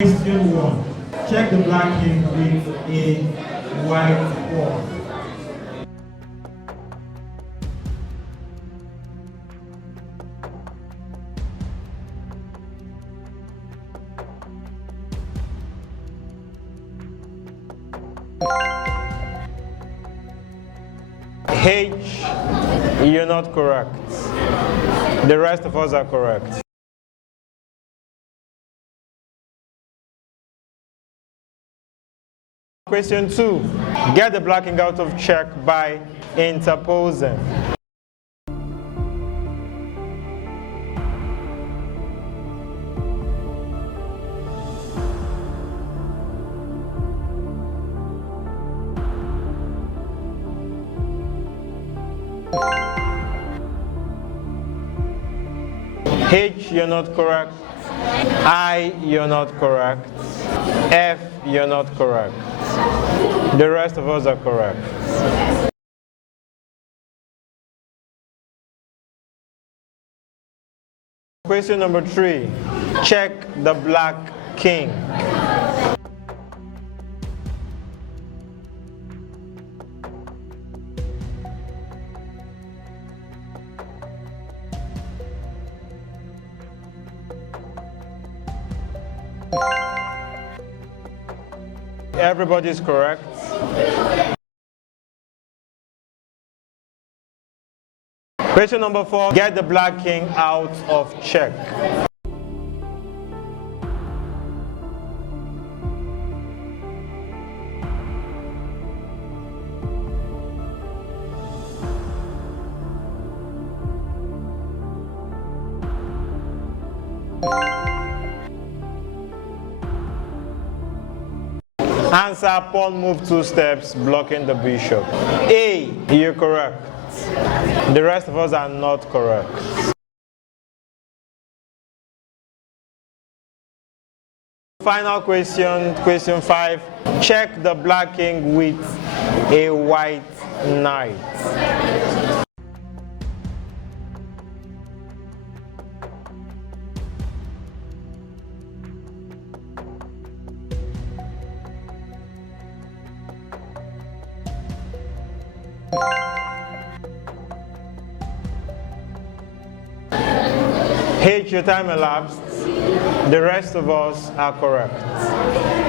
Question 1. Check the black ink with a white pawn. H, you're not correct. The rest of us are correct. Question 2. Get the blacking out of check by interposing. H, you're not correct. I, you're not correct. F, you're not correct. The rest of us are correct. Question number 3. Check the black king. Everybody is correct. Question number 4. Get the black king out of check. Answer pawn move 2 steps, blocking the bishop. A, you're correct. The rest of us are not correct. Final question, question 5. Check the black king with a white knight. H, your time elapsed. The rest of us are correct.